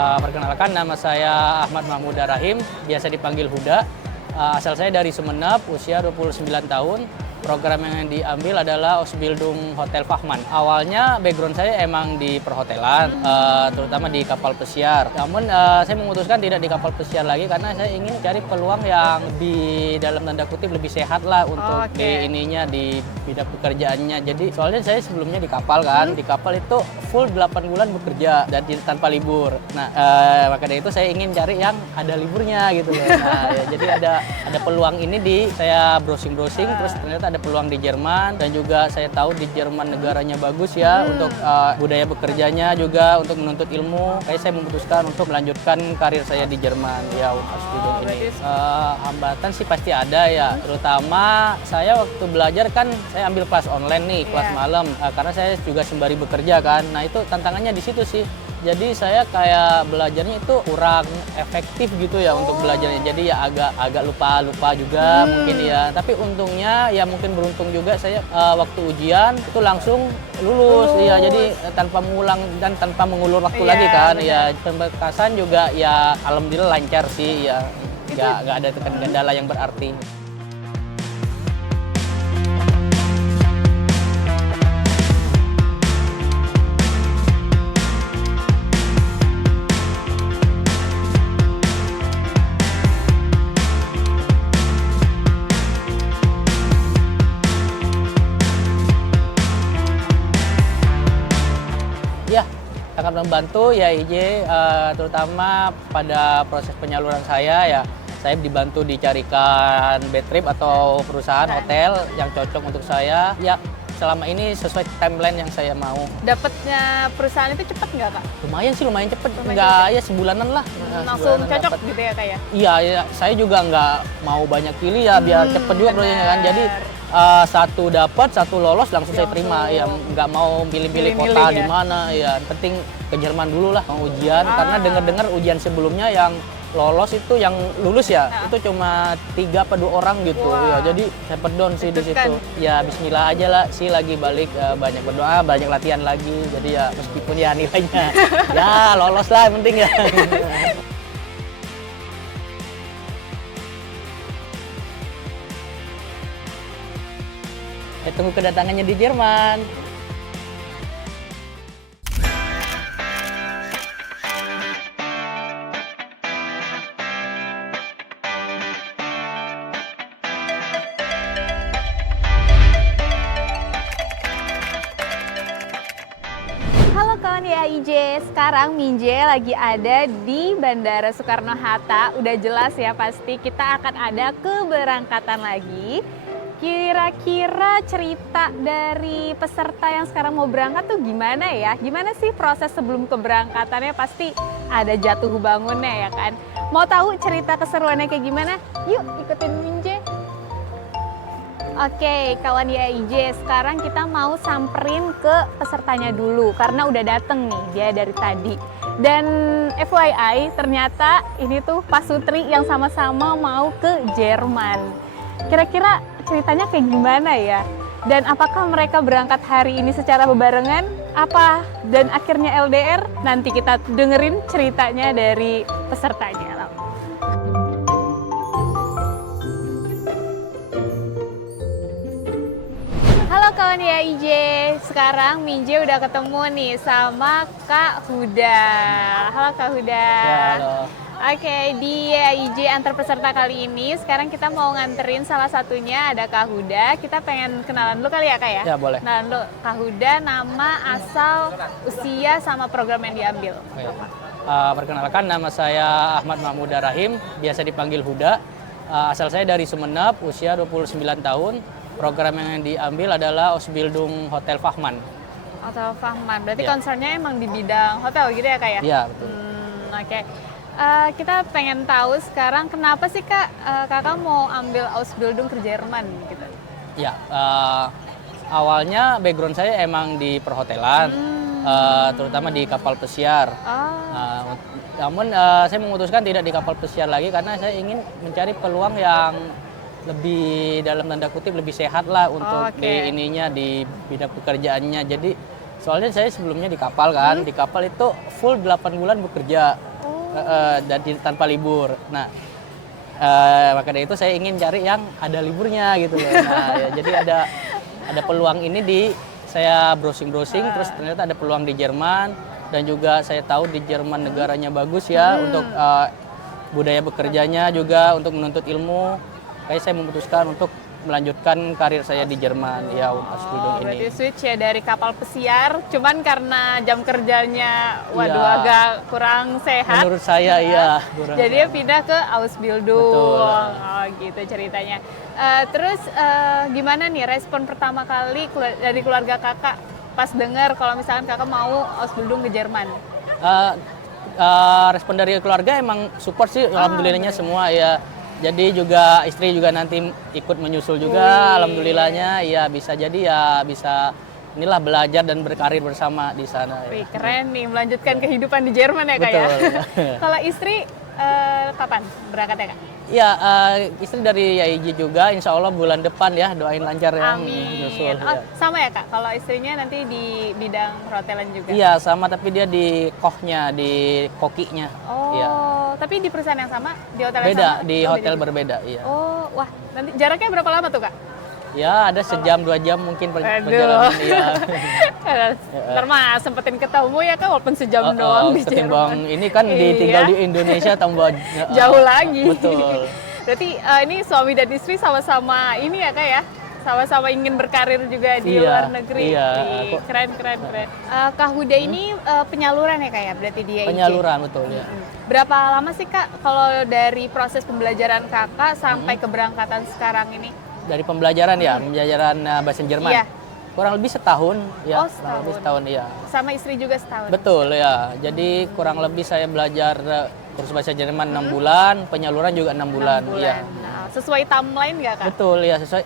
Perkenalkan, nama saya Ahmad Mahmuda Rahim, biasa dipanggil Huda. Asal saya dari Sumeneb, usia 29 tahun. Program yang diambil adalah Ausbildung Hotel Fachmann. Awalnya background saya emang di perhotelan, terutama di kapal pesiar. Namun saya memutuskan tidak di kapal pesiar lagi karena saya ingin cari peluang yang lebih, dalam tanda kutip, lebih sehat lah untuk di bidang pekerjaannya. Jadi soalnya saya sebelumnya di kapal kan, di kapal itu full 8 bulan bekerja dan tanpa libur. Nah, maka dari itu saya ingin cari yang ada liburnya gitu loh. Nah, ya, jadi ada peluang ini saya browsing-browsing, terus ternyata ada peluang di Jerman, dan juga saya tahu di Jerman negaranya bagus ya untuk budaya bekerjanya, juga untuk menuntut ilmu. Kayak saya memutuskan untuk melanjutkan karir saya di Jerman ya, Ausbildung ini. Hambatan sih pasti ada ya, terutama saya waktu belajar kan saya ambil kelas online nih, kelas malam, karena saya juga sembari bekerja kan. Nah itu tantangannya di situ sih. Jadi saya kayak belajarnya itu kurang efektif gitu ya untuk belajarnya. Jadi ya agak lupa juga mungkin ya. Tapi untungnya ya mungkin beruntung juga saya waktu ujian itu langsung lulus ya. Jadi tanpa mengulang dan tanpa mengulur waktu lagi kan. Ya pemberkasan juga ya alhamdulillah lancar sih ya. Nggak ada kendala yang berarti. Ya, sangat membantu ya IJ, terutama pada proses penyaluran saya ya. Saya dibantu dicarikan bed trip atau perusahaan hotel yang cocok untuk saya. Ya, selama ini sesuai timeline yang saya mau. Dapatnya perusahaan itu cepet nggak, Kak? Lumayan sih, lumayan cepet. Nggak, ya sebulanan lah. Langsung Sebulanan cocok dapet. gitu ya, Kak ya? Iya, ya, saya juga nggak mau banyak pilih ya, biar cepet juga prosesnya kan. Jadi satu dapat, satu lolos langsung saya terima. Ya nggak mau pilih-pilih kota ya? di mana. Ya penting ke Jerman dulu lah mau ujian. Karena dengar-dengar ujian sebelumnya yang lolos itu, yang lulus ya, itu cuma 3 apa 2 orang gitu. Ya, jadi saya pedon sih di situ. Ya Bismillah aja lah sih, lagi balik banyak berdoa, banyak latihan lagi. Jadi ya meskipun ya nilainya ya lolos lah, yang penting ya. Tunggu kedatangannya di Jerman. Halo kawan YAIJ, sekarang Minje lagi ada di Bandara Soekarno-Hatta. Udah jelas ya, pasti kita akan ada keberangkatan lagi. Kira-kira cerita dari peserta yang sekarang mau berangkat tuh gimana ya? Gimana sih proses sebelum keberangkatannya? Pasti ada jatuh bangunnya ya kan? Mau tahu cerita keseruannya kayak gimana? Yuk ikutin Minje. Oke, kawan YAIJ, sekarang kita mau samperin ke pesertanya dulu karena udah dateng nih dia dari tadi. Dan FYI, ternyata ini tuh Pak Sutri yang sama-sama mau ke Jerman. Kira-kira ceritanya kayak gimana ya? Dan apakah mereka berangkat hari ini secara bebarengan? Apa dan akhirnya LDR? Nanti kita dengerin ceritanya dari pesertanya. Halo kawan YAIJ, sekarang Minje udah ketemu nih sama Kak Huda. Halo Kak Huda. Ya, halo. Oke, di YAIJ antar peserta kali ini, sekarang kita mau nganterin salah satunya ada Kak Huda. Kita pengen kenalan dulu kali ya Kak ya? Ya, boleh. Kenalan dulu, Kak Huda, nama, asal, usia, sama program yang diambil. Perkenalkan, nama saya Ahmad Mahmuda Rahim, biasa dipanggil Huda. Asal saya dari Sumeneb, usia 29 tahun. Program yang diambil adalah Ausbildung Hotel Fachmann. Hotel Fachmann, berarti Ya. concernnya emang di bidang hotel gitu ya Kak ya? Iya, betul. Oke. Kita pengen tahu sekarang kenapa sih Kak, Kakak mau ambil Ausbildung ke Jerman gitu? Ya, awalnya background saya emang di perhotelan, terutama di kapal pesiar. Namun saya memutuskan tidak di kapal pesiar lagi karena saya ingin mencari peluang yang lebih, dalam tanda kutip, lebih sehat lah untuk di bidang pekerjaannya. Jadi soalnya saya sebelumnya di kapal kan, di kapal itu full 8 bulan bekerja dan tanpa libur. Nah, maka dari itu saya ingin cari yang ada liburnya gitu loh. Nah, ya, jadi ada peluang ini saya browsing-browsing, terus ternyata ada peluang di Jerman, dan juga saya tahu di Jerman negaranya bagus ya untuk budaya bekerjanya juga untuk menuntut ilmu. Kayak saya memutuskan untuk melanjutkan karir saya di Jerman ya Ausbildung ini. Berarti switch ya dari kapal pesiar, cuman karena jam kerjanya Iya. agak kurang sehat. Menurut saya iya. kurang. Jadi dia pindah ke Ausbildung. Betul. Oh, gitu ceritanya. Terus gimana nih respon pertama kali dari keluarga kakak pas dengar kalau misalkan kakak mau Ausbildung ke Jerman? Respon dari keluarga emang support sih, alhamdulillahnya semua ya. Jadi juga istri juga nanti ikut menyusul juga, alhamdulillahnya ya bisa jadi ya bisa inilah belajar dan berkarir bersama di sana. Wih, Ya. keren nih melanjutkan kehidupan di Jerman ya kak ya. Betul. Kalau istri kapan berangkatnya kak? Ya, istri dari YIG juga, insya Allah bulan depan ya, doain lancar ya. Amin. Menyusul, Oh, ya. sama ya kak, kalau istrinya nanti di bidang perhotelan juga? Iya, sama tapi dia di kokinya. Oh, Iya. tapi di perusahaan yang sama? Di hotel yang Beda, sama? di Oh, hotel beda. berbeda, iya. Oh, wah, nanti jaraknya berapa lama tuh kak? Ya, ada sejam, 2 jam mungkin Aduh. perjalanan. Iya. Ntar mah sempetin ketemu ya kak, walaupun sejam doang di Ketimbang Jerman. ini kan tinggal Iya. di Indonesia tambah Jauh lagi. Betul. Berarti ini suami dan istri sama-sama ini ya kak ya? Sama-sama ingin berkarir juga di Iya, luar negeri. iya. Wih, keren. Kak Huda ini penyaluran ya kak ya? Berarti dia Penyaluran, betul ya. Berapa lama sih kak kalau dari proses pembelajaran kakak sampai keberangkatan sekarang ini? Dari pembelajaran ya, pembelajaran bahasa Jerman. Iya. Kurang lebih setahun ya. Oh, Kurang lebih setahun ya. Sama istri juga setahun? Betul ya. Jadi kurang lebih saya belajar kursus bahasa Jerman 6 bulan, penyaluran juga 6 bulan. 6 Iya. Nah, sesuai timeline nggak kak? Betul ya, sesuai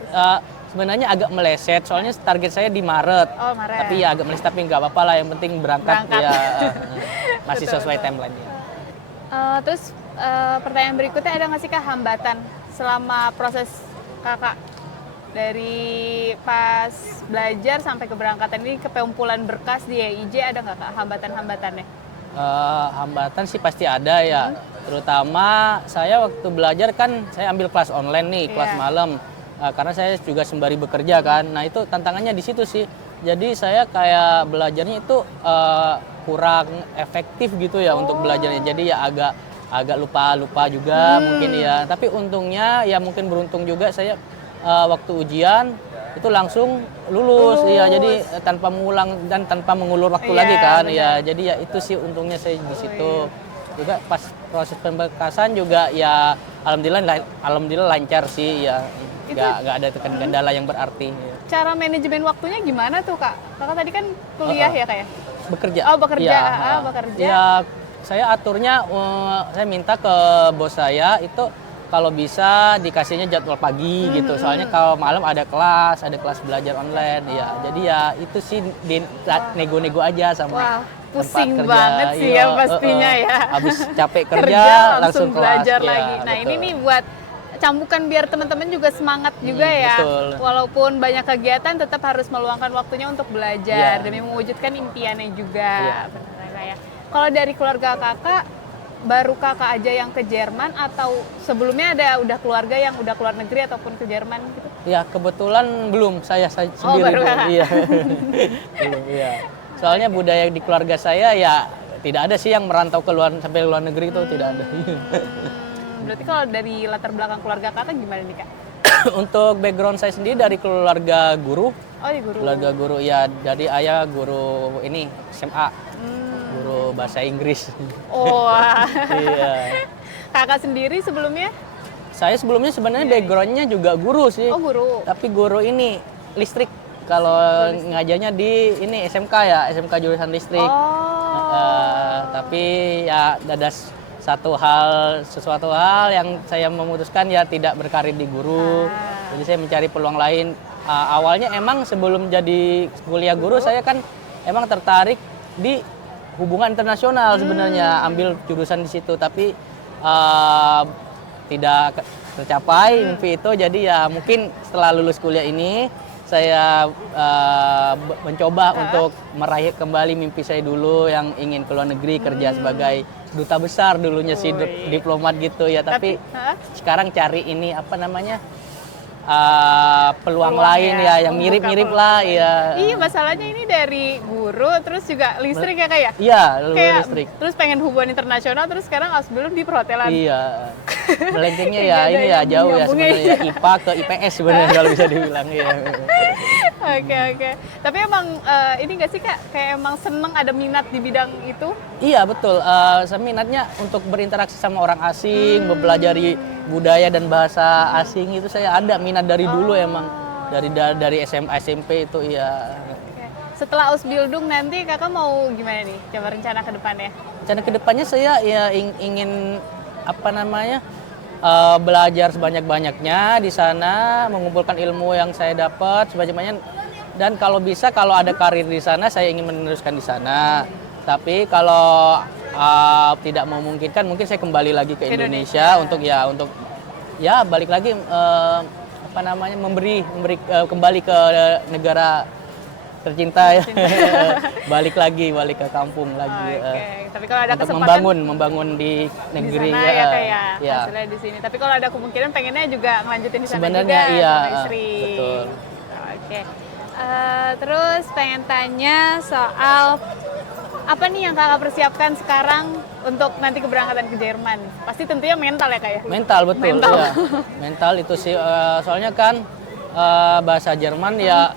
sebenarnya agak meleset soalnya target saya di Maret. Oh, Maret. Tapi ya agak meleset, tapi nggak apa-apa lah, yang penting berangkat. Berangkat. Ya. Masih Betul, sesuai betul. timeline ya. Terus pertanyaan berikutnya, ada nggak sih kak hambatan selama proses kakak dari pas belajar sampai keberangkatan ini ke pengumpulan berkas di EIJ, ada nggak kak hambatan-hambatannya? Hambatan sih pasti ada ya. Terutama saya waktu belajar kan saya ambil kelas online nih, kelas Iya. malam. Karena saya juga sembari bekerja kan. Nah itu tantangannya di situ sih. Jadi saya kayak belajarnya itu kurang efektif gitu ya untuk belajarnya. Jadi ya agak lupa juga mungkin ya. Tapi untungnya ya mungkin beruntung juga saya waktu ujian itu langsung lulus. Iya, jadi tanpa mengulang dan tanpa mengulur waktu Iya, lagi kan. benar. Ya, jadi ya itu sih untungnya saya di situ. Juga pas proses pemberkasan juga ya alhamdulillah lancar sih ya. Nggak ada kendala yang berarti. Ya. Cara manajemen waktunya gimana tuh kak? Kakak tadi kan kuliah ya kak ya? Bekerja. Oh, bekerja. Iya, Bekerja. Ya, saya aturnya saya minta ke bos saya itu kalau bisa dikasihnya jadwal pagi gitu. Soalnya kalau malam ada kelas belajar online ya. Jadi ya itu sih nego-nego aja sama Wah, tempat pusing kerja. banget sih Iya, ya pastinya ya. Habis capek kerja, langsung kelas. belajar Ya, lagi. Nah, ini betul. nih buat cambukan biar teman-teman juga semangat juga ya. betul. Walaupun banyak kegiatan tetap harus meluangkan waktunya untuk belajar Iya. demi mewujudkan impiannya juga. Iya. Benar Kak ya. Kalau dari keluarga kakak, baru kakak aja yang ke Jerman atau sebelumnya ada keluarga yang udah keluar negeri ataupun ke Jerman gitu? Ya kebetulan belum saya sendiri. baru kakak. Iya. Belum, iya. Soalnya budaya di keluarga saya ya tidak ada sih yang merantau sampai luar negeri itu tidak ada. Berarti kalau dari latar belakang keluarga kakak gimana nih kak? Untuk background saya sendiri dari keluarga guru. Oh di guru. Keluarga guru ya, dari ayah guru ini SMA, guru bahasa Inggris. Oh, wah. Iya. Kakak sendiri sebelumnya? Saya sebelumnya sebenarnya backgroundnya juga guru sih. Oh guru. Tapi guru ini listrik. Kalau ngajarnya di ini SMK ya, SMK jurusan listrik. Oh. Tapi ya ada sesuatu hal yang saya memutuskan ya tidak berkarir di guru. Jadi saya mencari peluang lain. Awalnya emang sebelum jadi kuliah guru saya kan emang tertarik di hubungan internasional sebenarnya, ambil jurusan di situ, tapi tidak tercapai mimpi itu. Jadi ya mungkin setelah lulus kuliah ini saya mencoba untuk meraih kembali mimpi saya dulu yang ingin ke luar negeri kerja sebagai duta besar dulunya sih, diplomat gitu ya. Tapi sekarang cari ini apa namanya, peluang lain ya, yang mirip-mirip lah ya. Iya, masalahnya ini dari guru terus juga listrik ya kayak. Iya, Kayak listrik. terus pengen hubungan internasional terus sekarang belum di perhotelan. Iya. Melencengnya ya Nggak ada ini ya yang jauh ya nyambungnya. sebenarnya, IPA ke IPS sebenarnya kalau bisa dibilang ya. Oke. Tapi emang ini nggak sih Kak, kayak emang seneng ada minat di bidang itu? Iya betul, saya minatnya untuk berinteraksi sama orang asing, mempelajari budaya dan bahasa asing itu saya ada minat dari dulu emang. Dari SMA SMP itu ya. Oke. Setelah Ausbildung nanti Kakak mau gimana nih? Coba rencana ke depannya. Rencana kedepannya saya ya ingin apa namanya, belajar sebanyak-banyaknya di sana, mengumpulkan ilmu yang saya dapat sebanyak-banyaknya, dan kalau bisa kalau ada karir di sana saya ingin meneruskan di sana. Tapi kalau tidak memungkinkan, mungkin saya kembali lagi ke Indonesia untuk balik lagi apa namanya, memberi kembali ke negara tercinta ya. balik ke kampung lagi. Oke. Tapi kalau ada Untuk kesempatan membangun di negeri di sana ya ya. hasilnya di sini. Tapi kalau ada kemungkinan pengennya juga ngelanjutin di sana Sebenarnya juga iya, sama istri. betul. Oke. Terus pengen tanya soal apa nih yang Kakak persiapkan sekarang untuk nanti keberangkatan ke Jerman? Pasti tentunya mental ya Kak ya? Mental betul. Mental. Ya. Mental itu sih soalnya kan bahasa Jerman ya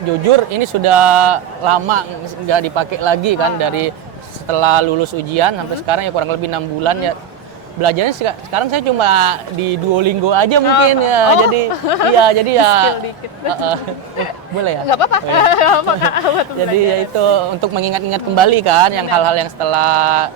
jujur ini sudah lama nggak dipakai lagi kan, dari setelah lulus ujian sampai sekarang ya kurang lebih 6 bulan ya. Belajarnya sekarang saya cuma di Duolingo aja mungkin ya. Jadi ya Skill dikit. boleh ya? Nggak apa-apa. Apa, Kak? Buat Jadi ya pembelajaran. itu untuk mengingat-ingat kembali kan yang hal-hal yang setelah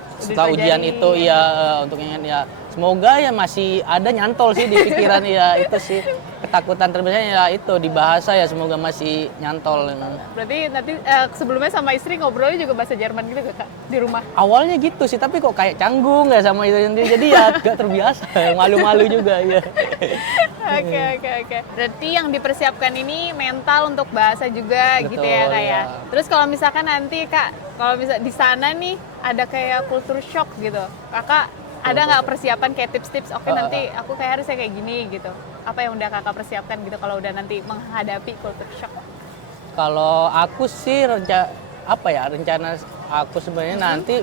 ujian Dipelajari. itu ya, untuk ingat ya. Semoga ya masih ada nyantol sih di pikiran ya, itu sih ketakutan terbesarnya ya itu di bahasa ya, semoga masih nyantol. Berarti nanti sebelumnya sama istri ngobrolnya juga bahasa Jerman gitu Kak di rumah? Awalnya gitu sih, tapi kok kayak canggung ya sama itu sendiri, jadi ya gak terbiasa, malu-malu juga ya. Oke. Berarti yang dipersiapkan ini mental untuk bahasa juga gitu ya Betul, Kak ya. ya. Terus kalau misalkan nanti Kak, kalau bisa di sana nih ada kayak culture shock gitu, Kakak ada nggak persiapan kayak tips-tips? Oke, nanti aku kayak harusnya kayak gini gitu. Apa yang udah Kakak persiapkan gitu kalau udah nanti menghadapi culture shock? Kalau aku sih rencana aku sebenarnya nanti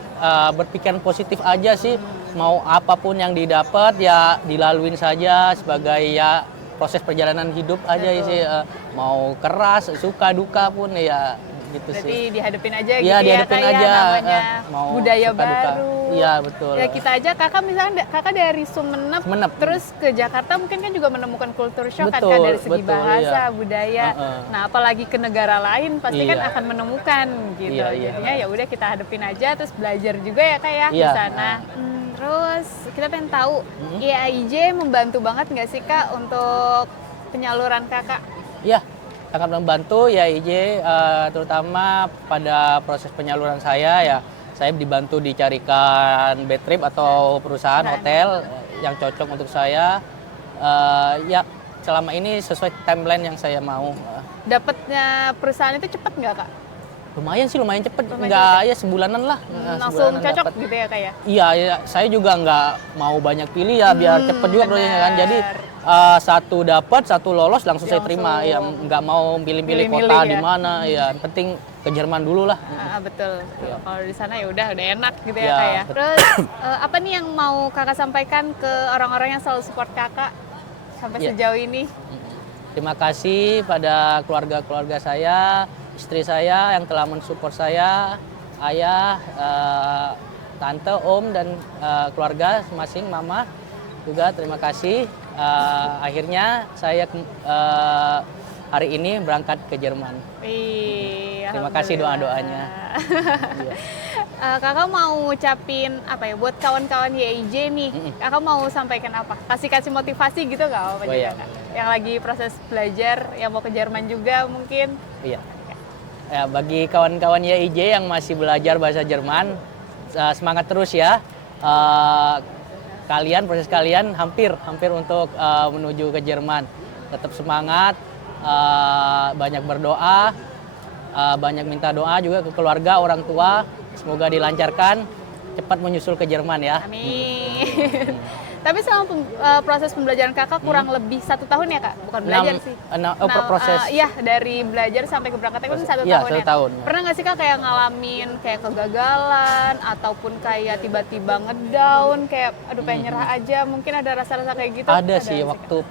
berpikiran positif aja sih. Mau apapun yang didapat ya dilaluin saja sebagai ya proses perjalanan hidup aja sih. Mau keras, suka duka pun ya gitu Berarti sih. dihadapin aja Iya, gitu ya dihadapin Kak aja, ya, namanya mau budaya suka duka. baru. Iya, betul. Ya kita aja Kakak misalnya Kakak dari Sumenep, terus ke Jakarta mungkin kan juga menemukan culture shock kan Betul, dari segi betul, bahasa, iya. budaya. Nah, apalagi ke negara lain pasti kan Iya. akan menemukan gitu. Iya. Jadinya ya udah kita hadapin aja terus belajar juga ya Kak ya di Iya. sana. Terus kita pengen tahu IAIJ membantu banget nggak sih Kak untuk penyaluran Kakak? Iya, sangat membantu ya IJ, terutama pada proses penyaluran saya ya. Saya dibantu dicarikan bed trip atau perusahaan hotel yang cocok untuk saya. Ya selama ini sesuai timeline yang saya mau. Dapatnya perusahaan itu cepet nggak Kak? Lumayan cepet, Lumayan nggak ya sebulanan lah. Langsung Sebulanan cocok dapet. gitu ya Kak ya? Iya, ya, saya juga nggak mau banyak pilih ya, biar cepet juga prosesnya kan. Jadi satu dapat, satu lolos langsung saya terima. Ya nggak mau pilih-pilih Pilih-milih kota ya. di mana. Ya penting ke Jerman dulu lah. Betul. Kalau di sana ya udah enak gitu ya Ya, Kak ya. betul. Terus apa nih yang mau Kakak sampaikan ke orang-orang yang selalu support Kakak sampai Ya. sejauh ini? Terima kasih pada keluarga-keluarga saya, istri saya yang telah mensupport saya, ayah, tante, om, dan keluarga masing, mama juga terima kasih. Akhirnya saya hari ini berangkat ke Jerman. Terima kasih doa-doanya. Iya. Kakak mau ngucapin apa ya buat kawan-kawan YIJ nih? Kakak mau sampaikan apa? Kasih motivasi gitu nggak apa juga iya. Kak? Yang lagi proses belajar, yang mau ke Jerman juga mungkin? Iya. Ya, bagi kawan-kawan YIJ yang masih belajar bahasa Jerman, semangat terus ya. Proses kalian hampir untuk menuju ke Jerman. Tetap semangat, banyak berdoa, banyak minta doa juga ke keluarga, orang tua. Semoga dilancarkan, cepat menyusul ke Jerman ya. Amin. Tapi selama proses pembelajaran kakak kurang lebih 1 tahun ya kak? Bukan belajar sih. Proses. Iya, dari belajar sampai keberangkatan kan 1 Iya, tahun 1 ya? tahun. Pernah nggak sih kak kayak ngalamin kayak kegagalan ataupun kayak tiba-tiba ngedown, kayak aduh pengen nyerah aja, mungkin ada rasa-rasa kayak gitu? Ada sih waktu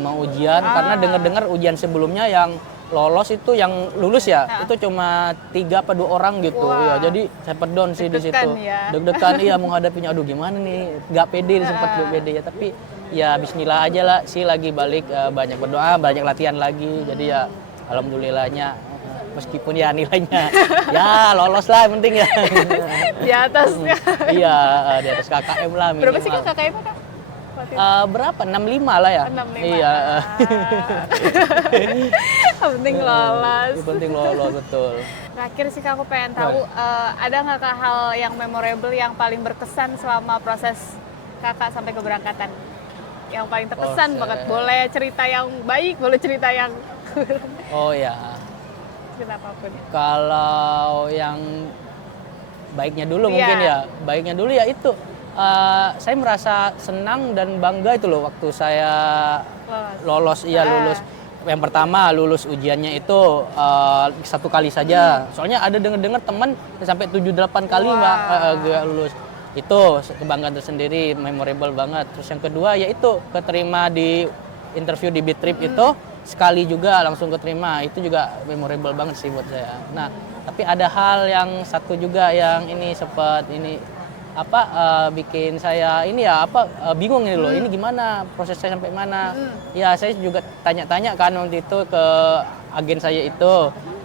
mau ujian, karena dengar-dengar ujian sebelumnya yang lolos itu yang lulus ya, itu cuma 3 apa 2 orang gitu. Wah. Ya, jadi sempat down sih di situ. Ya. Deg-degan iya menghadapinya, aduh gimana nih, nggak pede, sempat gak pede ya, tapi ya bismillah aja lah sih, lagi balik banyak berdoa, banyak latihan lagi. Jadi ya alhamdulillahnya meskipun ya nilainya ya lolos lah, yang penting ya. Di atas ya. Iya, di atas KKM lah minimal. Berapa sih kak KKM-nya kak? Berapa? 65 lah ya? 65. Iya. Yang penting lolos. Yang penting lolos, betul. Terakhir sih kak, aku pengen tahu ada nggak kak hal yang memorable yang paling berkesan selama proses kakak sampai keberangkatan? Yang paling terkesan banget. Boleh cerita yang baik, boleh cerita yang Oh ya. cerita apapun. Kalau yang baiknya dulu mungkin ya. Baiknya dulu ya itu. Saya merasa senang dan bangga itu loh waktu saya lolos. Iya, lulus. Yang pertama lulus ujiannya itu 1 kali saja. Soalnya ada dengar teman sampai 7-8 kali Mbak gak lulus. Itu kebanggaan tersendiri, memorable banget. Terus yang kedua yaitu keterima di interview di Bitrip itu sekali juga langsung keterima. Itu juga memorable banget sih buat saya. Nah, tapi ada hal yang satu juga yang ini sempat bikin saya ini ya bingung ini loh, ini gimana proses saya sampai mana. Ya saya juga tanya-tanya kan waktu itu ke agen saya itu,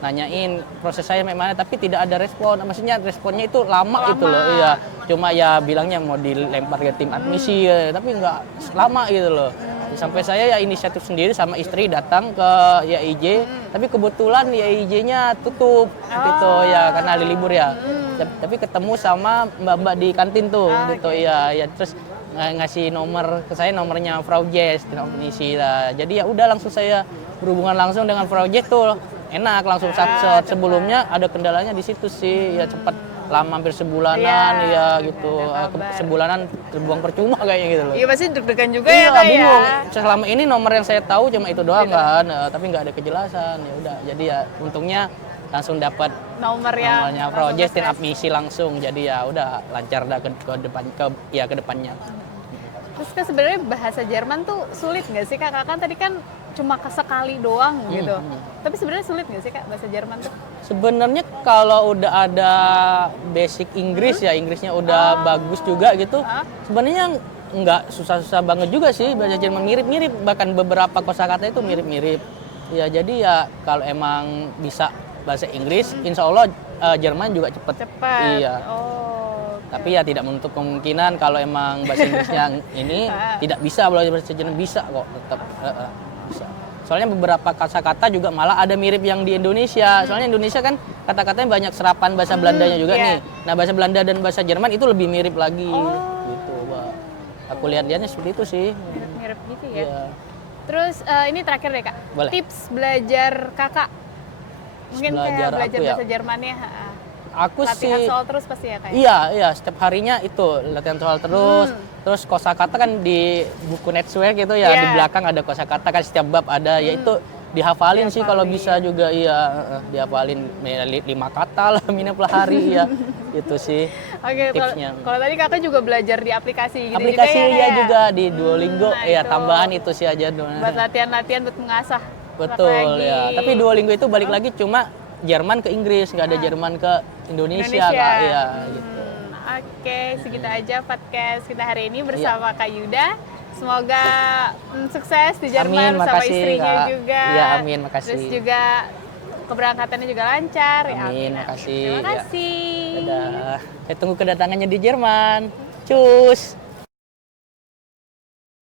nanyain proses saya sampai mana, tapi tidak ada respon. Maksudnya responnya itu lama gitu loh. Iya, cuma ya bilangnya mau dilempar ke tim admisi ya, tapi nggak lama gitu loh. Sampai saya ya inisiatif sendiri sama istri datang ke YIJ, tapi kebetulan YIJ-nya tutup gitu ya karena hari libur ya. Tapi ketemu sama mbak-mbak di kantin tuh gitu ya. Terus ngasih nomor ke saya, nomornya Frau Jess di admisi lah. Jadi ya udah langsung saya berhubungan langsung dengan Frau Jess tuh. Enak langsung sebelumnya ada kendalanya di situ sih, ya cepat, lama hampir sebulanan ya gitu. Sebulanan terbuang percuma kayaknya gitu loh. Iya pasti deg-degan juga ya kak bingung. ya. Selama ini nomor yang saya tahu cuma itu doang kan, tapi nggak ada kejelasan. Ya udah, jadi ya untungnya langsung dapat nomornya Project dan admisi langsung. Jadi ya udah lancar dah ke depannya. Terus kan sebenarnya bahasa Jerman tuh sulit nggak sih kak? Kakak tadi kan cuma sekali doang gitu. Tapi sebenarnya sulit nggak sih kak bahasa Jerman tuh? Sebenarnya kalau udah ada basic Inggris ya, Inggrisnya udah bagus juga gitu. Sebenarnya nggak susah-susah banget juga sih, bahasa Jerman mirip-mirip, bahkan beberapa kosakata itu mirip-mirip. Ya jadi ya kalau emang bisa bahasa Inggris, insya Allah Jerman juga cepet. Iya. Tapi ya tidak menutup kemungkinan kalau emang bahasa Inggrisnya ini tidak bisa, belajar bahasa Jerman bisa kok tetap. Bisa. Soalnya beberapa kata-kata juga malah ada mirip yang di Indonesia. Soalnya Indonesia kan kata-katanya banyak serapan bahasa Belandanya juga nih. Nah bahasa Belanda dan bahasa Jerman itu lebih mirip lagi. Gitu, Mbak. Aku lihat-lihatnya seperti itu sih. Mirip gitu ya. Terus ini terakhir deh kak. Boleh. Tips belajar kakak. Mungkin kayak belajar bahasa Jermannya. Aku latihan sih soal terus pasti ya kak? Iya, setiap harinya itu latihan soal terus. Terus kosakata kan di buku Network gitu ya, di belakang ada kosakata kan, setiap bab ada, yaitu dihafalin sih kalau bisa juga, dihafalin 5 kata lah minimal hari ya. Itu sih tipsnya. Kalau tadi kakak juga belajar di aplikasi gitu aplikasi juga ya? Juga di Duolingo tambahan itu sih aja. Buat latihan-latihan buat mengasah. Betul ya. Tapi Duolingo itu balik lagi cuma Jerman ke Inggris, nggak ada Jerman ke Indonesia. Kak. Ya, gitu. Oke, segitu aja podcast kita hari ini bersama Kak Yuda. Semoga sukses di Jerman bersama istrinya Kak. Juga. Iya, amin, makasih. Terus juga keberangkatannya juga lancar. Amin, makasih. Terima kasih. Dadah. Saya tunggu kedatangannya di Jerman. Cus.